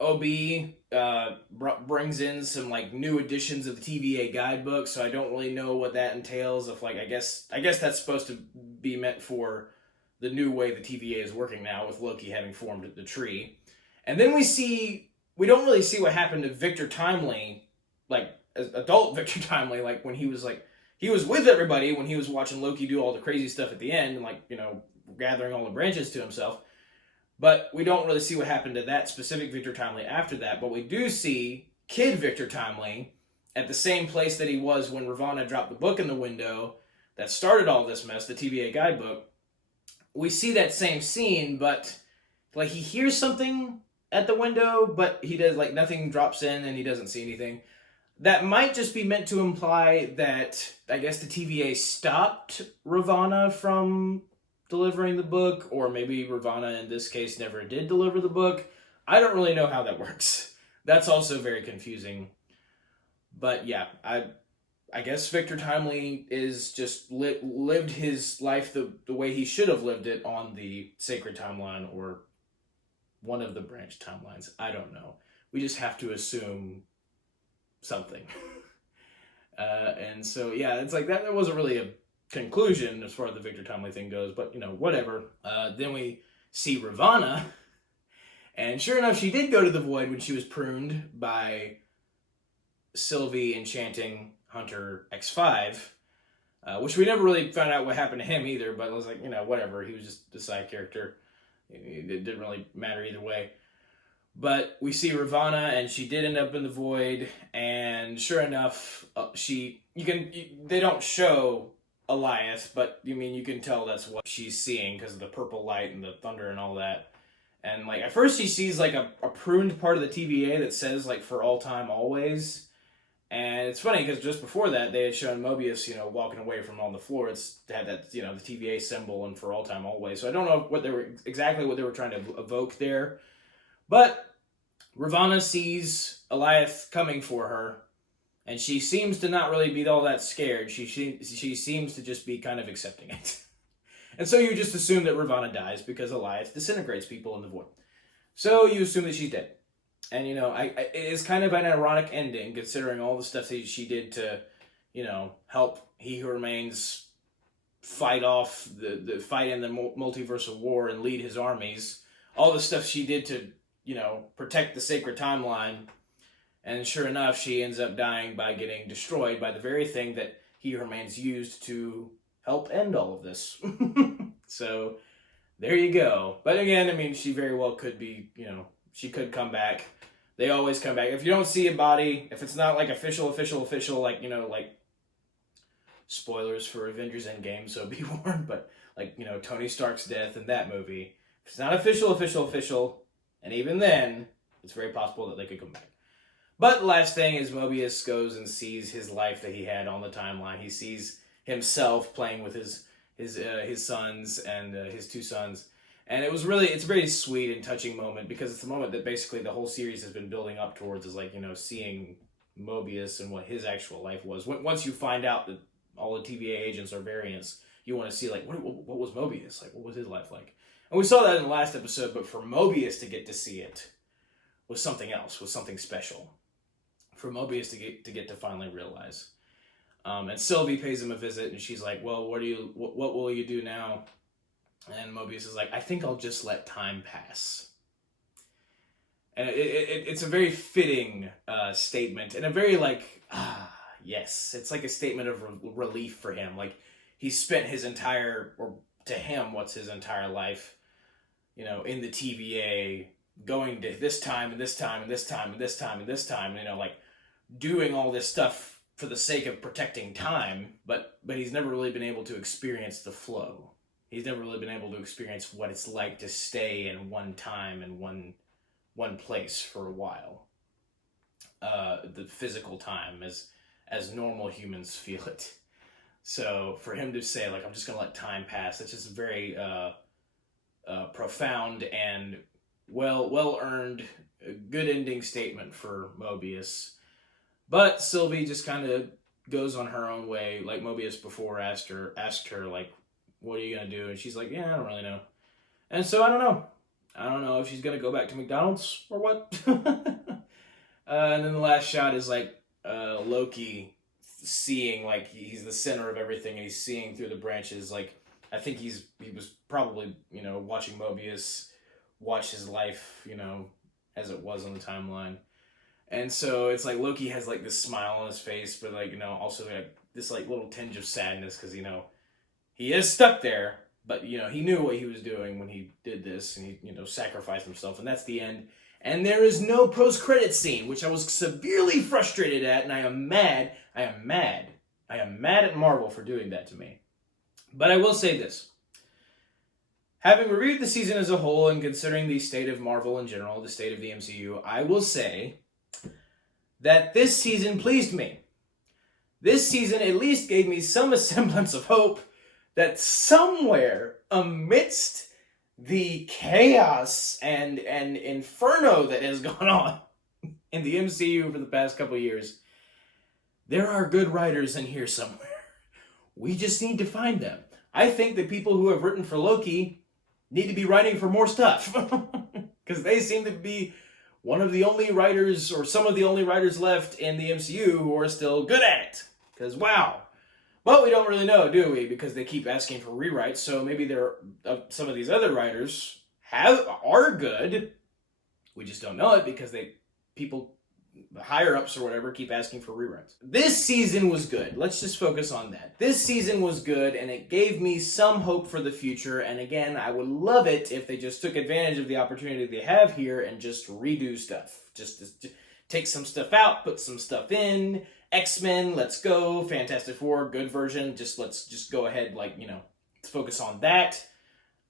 OB brings in some, new editions of the TVA guidebook, so I don't really know what that entails. If, I guess that's supposed to be meant for the new way the TVA is working now, with Loki having formed the tree. And then we don't really see what happened to Victor Timely, adult Victor Timely, when he was with everybody when he was watching Loki do all the crazy stuff at the end, and gathering all the branches to himself. But we don't really see what happened to that specific Victor Timely after that. But we do see Kid Victor Timely at the same place that he was when Ravonna dropped the book in the window that started all this mess, the TVA guidebook. We see that same scene, but he hears something at the window, but he does, nothing drops in and he doesn't see anything. That might just be meant to imply that, I guess, the TVA stopped Ravonna from delivering the book, or maybe Ravonna in this case never did deliver the book. I don't really know how that works. That's also very confusing. But yeah, I guess Victor Timely is just lived his life the way he should have lived it on the sacred timeline or one of the branch timelines. I don't know. We just have to assume something. And so, yeah, it's like that wasn't really a conclusion as far as the Victor Timely thing goes, but, whatever. Then we see Ravonna, and sure enough, she did go to the void when she was pruned by Sylvie enchanting Hunter X5, which we never really found out what happened to him either, but it was like, whatever. He was just a side character. It didn't really matter either way. But we see Ravonna, and she did end up in the void, and sure enough, they don't show Elias, but you can tell that's what she's seeing because of the purple light and the thunder and all that. And like at first she sees like a pruned part of the TVA that says like for all time always. And it's funny because just before that they had shown Mobius, walking away from on the floor. It had that, the TVA symbol and for all time always. So I don't know what they were trying to evoke there. But Ravonna sees Elias coming for her, and she seems to not really be all that scared. She seems to just be kind of accepting it. And so you just assume that Ravonna dies because Elias disintegrates people in the void. So you assume that she's dead. And, it is kind of an ironic ending considering all the stuff that she did to, help He Who Remains fight off the fight in the multiversal war and lead his armies. All the stuff she did to, protect the sacred timeline. And sure enough, she ends up dying by getting destroyed by the very thing that He Who Remains used to help end all of this. So, there you go. But again, she very well could be, she could come back. They always come back. If you don't see a body, if it's not like official, like, like spoilers for Avengers Endgame, so be warned, but like, Tony Stark's death in that movie. If it's not official, and even then, it's very possible that they could come back. But the last thing is Mobius goes and sees his life that he had on the timeline. He sees himself playing with his sons and his two sons. And it's a very sweet and touching moment because it's the moment that basically the whole series has been building up towards is like, seeing Mobius and what his actual life was. Once you find out that all the TVA agents are variants, you want to see like, what was Mobius? Like, what was his life like? And we saw that in the last episode, but for Mobius to get to see it was something else, was something special. For Mobius to get to finally realize. And Sylvie pays him a visit, and she's like, well, what will you do now? And Mobius is like, I think I'll just let time pass. And it's a very fitting statement, and a very yes. It's like a statement of relief for him. Like, he spent his entire, or to him, what's his entire life, in the TVA, going to this time, and this time, and this time, and this time, and this time, doing all this stuff for the sake of protecting time, but he's never really been able to experience the flow. He's never really been able to experience what it's like to stay in one time and one place for a while. The physical time as normal humans feel it. So for him to say, like, I'm just going to let time pass, that's just a very profound and well-earned, good ending statement for Mobius. But Sylvie just kind of goes on her own way, like Mobius before asked her, like, what are you going to do? And she's like, yeah, I don't really know. And so I don't know. I don't know if she's going to go back to McDonald's or what. And then the last shot is like Loki seeing, like, he's the center of everything, and he's seeing through the branches. Like, I think he was probably, watching Mobius watch his life, as it was on the timeline. And so it's like Loki has like this smile on his face, but like, also like this like little tinge of sadness because, he is stuck there, but, he knew what he was doing when he did this, and he, sacrificed himself, and that's the end. And there is no post-credit scene, which I was severely frustrated at, and I am mad at Marvel for doing that to me. But I will say this. Having reviewed the season as a whole and considering the state of Marvel in general, the state of the MCU, I will say that this season pleased me. This season at least gave me some semblance of hope that somewhere amidst the chaos and inferno that has gone on in the MCU for the past couple of years, there are good writers in here somewhere. We just need to find them. I think that people who have written for Loki need to be writing for more stuff. Because they seem to be one of the only writers, or some of the only writers left in the MCU who are still good at it. Because, wow. But we don't really know, do we? Because they keep asking for rewrites, so maybe some of these other writers are good. We just don't know it because the higher-ups or whatever, keep asking for rewrites. This season was good. Let's just focus on that. This season was good, and it gave me some hope for the future. And again, I would love it if they just took advantage of the opportunity they have here and just redo stuff. Just take some stuff out, put some stuff in. X-Men, let's go. Fantastic Four, good version. Let's just go ahead, let's focus on that.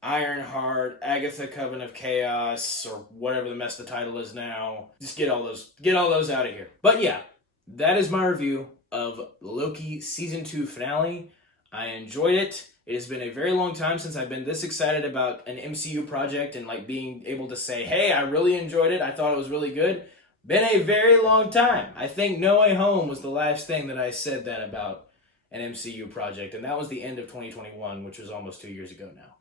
Ironheart, Agatha Coven of Chaos, or whatever the mess the title is now. Just get all those out of here. But yeah, that is my review of Loki Season 2 finale. I enjoyed it. It has been a very long time since I've been this excited about an MCU project and being able to say, hey, I really enjoyed it. I thought it was really good. Been a very long time. I think No Way Home was the last thing that I said that about an MCU project, and that was the end of 2021, which was almost 2 years ago now.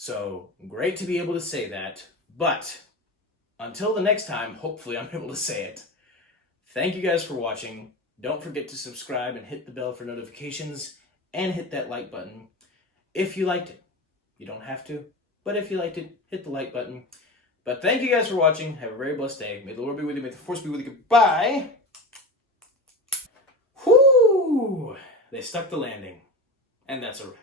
So, great to be able to say that, but until the next time, hopefully I'm able to say it. Thank you guys for watching. Don't forget to subscribe and hit the bell for notifications, and hit that like button if you liked it. You don't have to, but if you liked it, hit the like button. But thank you guys for watching. Have a very blessed day. May the Lord be with you. May the Force be with you. Goodbye. Whoo! They stuck the landing. And that's a wrap.